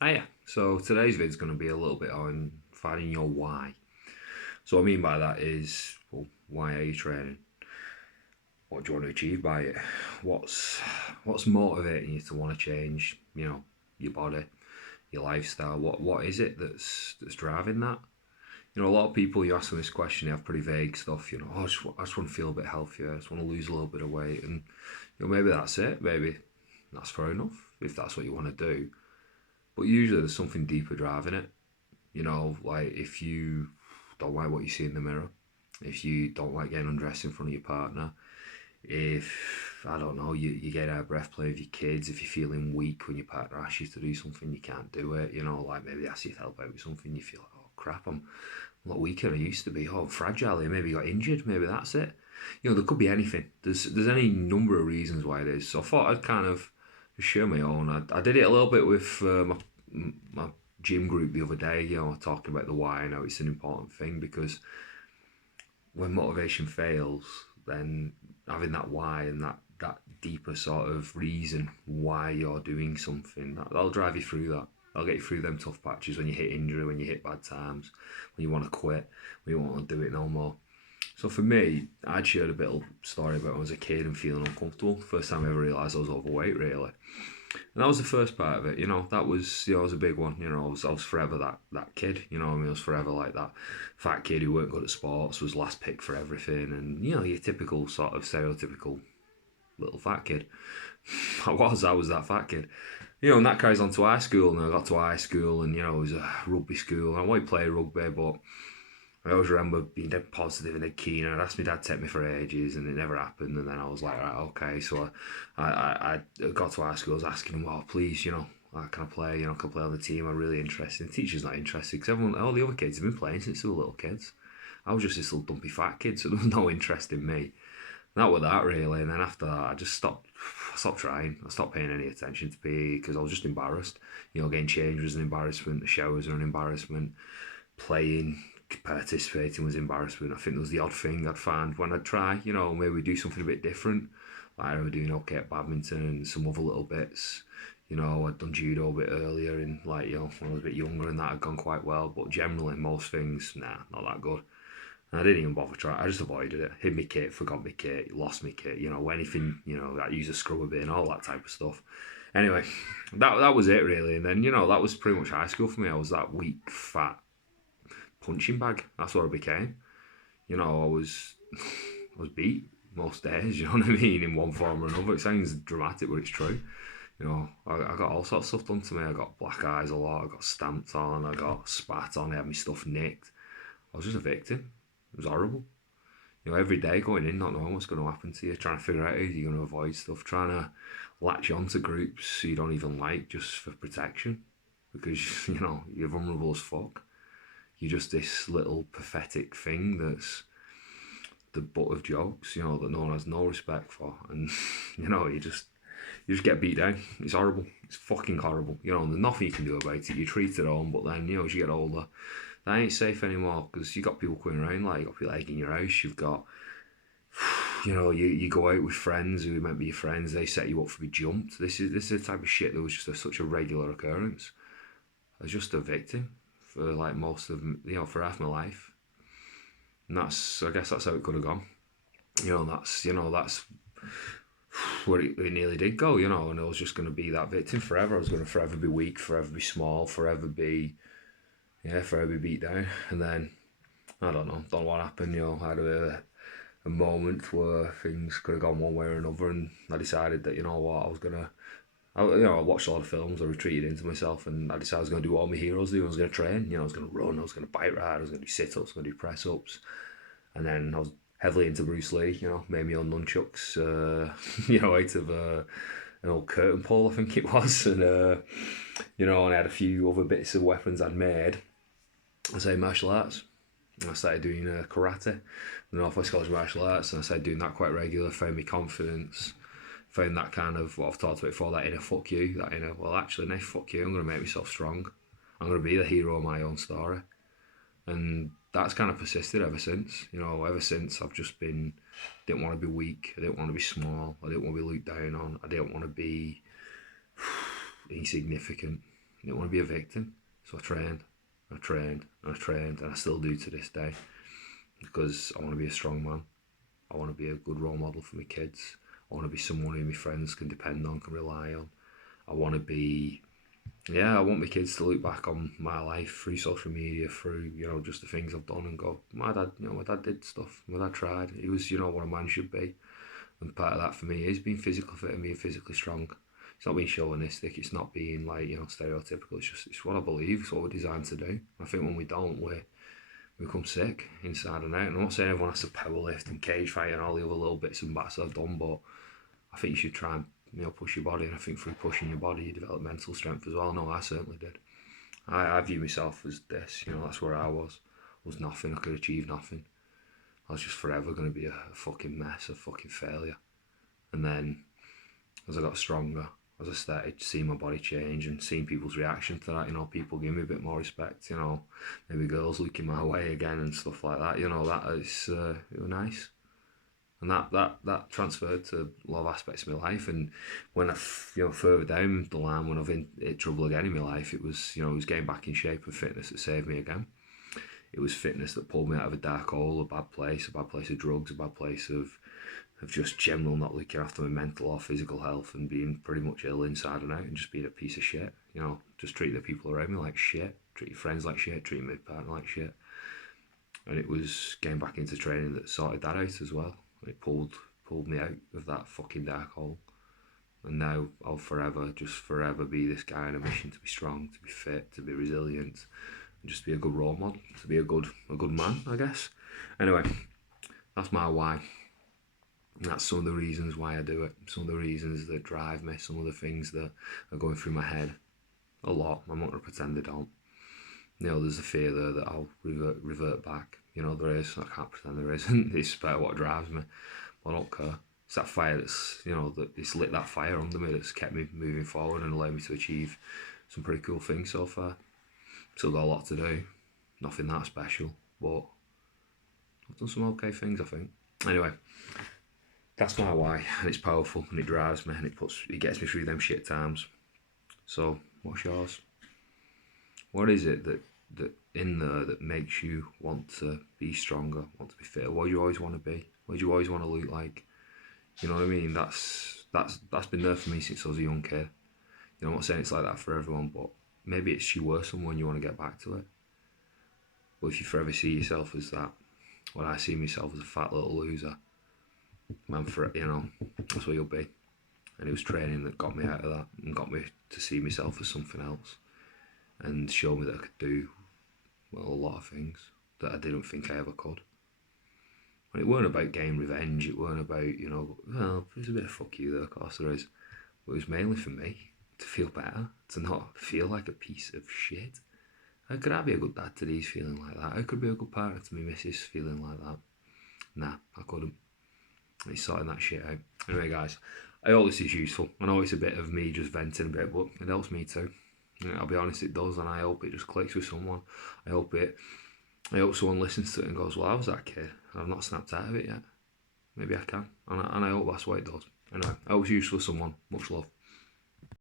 Yeah. So today's video is going to be a little bit on finding your why. So what I mean by that is, well, why are you training? What do you want to achieve by it? What's what's motivating you to want to change? Your body, your lifestyle. What is it that's driving that? A lot of people you ask them this question, they have pretty vague stuff. I just want to feel a bit healthier. I just want to lose a little bit of weight, and maybe that's it. Maybe that's fair enough if that's what you want to do. But usually there's something deeper driving it. Like if you don't like what you see in the mirror, if you don't like getting undressed in front of your partner, if, I don't know, you get out of breath playing with your kids, if you're feeling weak when your partner asks you to do something, you can't do it, like maybe they ask you to help out with something, you feel like, oh crap, I'm a lot weaker than I used to be, oh, I'm fragile here, maybe you got injured, maybe that's it. There could be anything. There's any number of reasons why it is. So I thought I'd kind of just share my own. I did it a little bit with my gym group the other day, talking about the why. I know it's an important thing because when motivation fails, then having that why and that deeper sort of reason why you're doing something, that'll drive you through that. I'll get you through them tough patches when you hit injury, when you hit bad times, when you want to quit, when you want to do it no more. So for me, I'd shared a bit of story about when I was a kid and feeling uncomfortable. First time I ever realised I was overweight, really. And that was the first part of it, that was a big one. I was forever that kid, I was forever like that fat kid who weren't good at sports, was last pick for everything, and your typical sort of stereotypical little fat kid. I was that fat kid. And that carries on to high school, and I got to high school, and it was a rugby school. I wanted to play rugby, but I always remember being dead positive and dead keen, and I'd asked my dad to take me for ages, and it never happened. And then I was like, right, okay. So I got to high school, I was asking him, well, please, can I play? Can I play on the team? I'm really interested. The teacher's not interested because all the other kids have been playing since they were little kids. I was just this little dumpy fat kid, so there was no interest in me. And that was that really. And then after that, I just stopped trying. I stopped paying any attention to PE because I was just embarrassed. Getting changed was an embarrassment. The showers were an embarrassment. Playing, participating was embarrassment. I think there was the odd thing I'd find when I'd try, maybe do something a bit different. Like I remember doing okay at badminton and some other little bits. I'd done judo a bit earlier and when I was a bit younger and that had gone quite well. But generally, most things, nah, not that good. And I didn't even bother trying. I just avoided it. Hid my kit, forgot my kit, lost my kit. Anything. I use a scrubber bin, all that type of stuff. Anyway, that was it really. And then that was pretty much high school for me. I was that weak, fat punching bag. That's what I became. I was beat most days. You know what I mean, in one form or another. It sounds dramatic, but it's true. I got all sorts of stuff done to me. I got black eyes a lot. I got stamped on. I got spat on. I had my stuff nicked. I was just a victim. It was horrible. Every day going in, not knowing what's going to happen to you, trying to figure out how you're going to avoid stuff, trying to latch onto groups you don't even like just for protection because you're vulnerable as fuck. You're just this little pathetic thing that's the butt of jokes, that no one has no respect for, and you just get beat down. It's horrible. It's fucking horrible. There's nothing you can do about it. You treat it on, but then as you get older, that ain't safe anymore because you got people coming around like you got people like in your house. You've got you go out with friends who might be your friends. They set you up for be jumped. This is the type of shit that was just such a regular occurrence. I was just a victim for like most of for half my life. And I guess that's how it could have gone. That's where it nearly did go. And I was just going to be that victim forever. I was going to forever be weak, forever be small, forever be beat down. And then I don't know what happened. I had a moment where things could have gone one way or another, and I decided that what I was gonna. I watched a lot of films. I retreated into myself, and I decided I was going to do what all my heroes do. I was going to train. I was going to run. I was going to bike ride. I was going to do sit ups. I was going to do press ups. And then I was heavily into Bruce Lee. Made me own nunchucks. Out of an old curtain pole, I think it was, and and I had a few other bits of weapons I'd made. I say martial arts. I started doing karate, the Northwest College of Martial Arts, and I started doing that quite regular. Found me confidence, found that kind of what I've talked about before, that inner fuck you, that inner, well, actually, no, fuck you, I'm going to make myself strong. I'm going to be the hero of my own story. And that's kind of persisted ever since. Ever since I've just didn't want to be weak, I didn't want to be small, I didn't want to be looked down on, I didn't want to be insignificant. I didn't want to be a victim. So I trained, and I still do to this day, because I want to be a strong man. I want to be a good role model for my kids. I want to be someone who my friends can depend on, can rely on. I want to be, yeah, I want my kids to look back on my life through social media, through, just the things I've done, and go, my dad did stuff. My dad tried. He was, what a man should be. And part of that for me is being physically fit and being physically strong. It's not being chauvinistic. It's not being like, stereotypical. It's what I believe. It's what we're designed to do. I think when we don't, we become sick inside and out. And I'm not saying everyone has to powerlift and cage fight and all the other little bits and bats I've done, but I think you should try and push your body. And I think through pushing your body, you develop mental strength as well. No, I certainly did. I view myself as this. That's where I was. I was nothing. I could achieve nothing. I was just forever going to be a fucking mess, a fucking failure. And then, as I got stronger, as I started seeing my body change and seeing people's reaction to that, people give me a bit more respect, maybe girls looking my way again and stuff like that, that is, it was nice. And that transferred to a lot of aspects of my life. And when I, further down the line, when I've hit trouble again in my life, it was, it was getting back in shape and fitness that saved me again. It was fitness that pulled me out of a dark hole, a bad place of drugs, a bad place of just general not looking after my mental or physical health, and being pretty much ill inside and out, and just being a piece of shit. Just treating the people around me like shit, treating friends like shit, treating my partner like shit. And it was getting back into training that sorted that out as well. It pulled me out of that fucking dark hole. And now I'll forever be this guy on a mission to be strong, to be fit, to be resilient, and just be a good role model, to be a good man, I guess. Anyway, that's my why. And that's some of the reasons why I do it, some of the reasons that drive me, some of the things that are going through my head a lot. I'm not going to pretend they don't. There's a fear there that I'll revert back. There is. I can't pretend there isn't. It's about what drives me. I don't care. It's that fire that's, that it's lit that fire under me that's kept me moving forward and allowed me to achieve some pretty cool things so far. Still got a lot to do. Nothing that special, but I've done some okay things, I think. Anyway, that's my why, and it's powerful, and it drives me, and it gets me through them shit times. So, what's yours? What is it that in there that makes you want to be stronger, want to be fitter? What do you always want to be? What do you always want to look like? You know what I mean? That's been there for me since I was a young kid. I'm not saying it's like that for everyone, but maybe it's you were someone, you want to get back to it. But if you forever see yourself as that, when I see myself as a fat little loser, man, that's what you'll be. And it was training that got me out of that and got me to see myself as something else, and show me that I could do, a lot of things that I didn't think I ever could. And it weren't about getting revenge, it weren't about, there's a bit of fuck you there, of course there is, but it was mainly for me, to feel better, to not feel like a piece of shit. How could I be a good dad to these feeling like that? How could I be a good partner to my missus feeling like that? Nah, I couldn't. And he's sorting that shit out. Anyway, guys, I hope this is useful. I know it's a bit of me just venting a bit, but it helps me too. I'll be honest, it does, and I hope it just clicks with someone. I hope someone listens to it and goes, well, I was that kid. I've not snapped out of it yet. Maybe I can. And I hope that's what it does. Anyway, I hope it's useful for someone. Much love.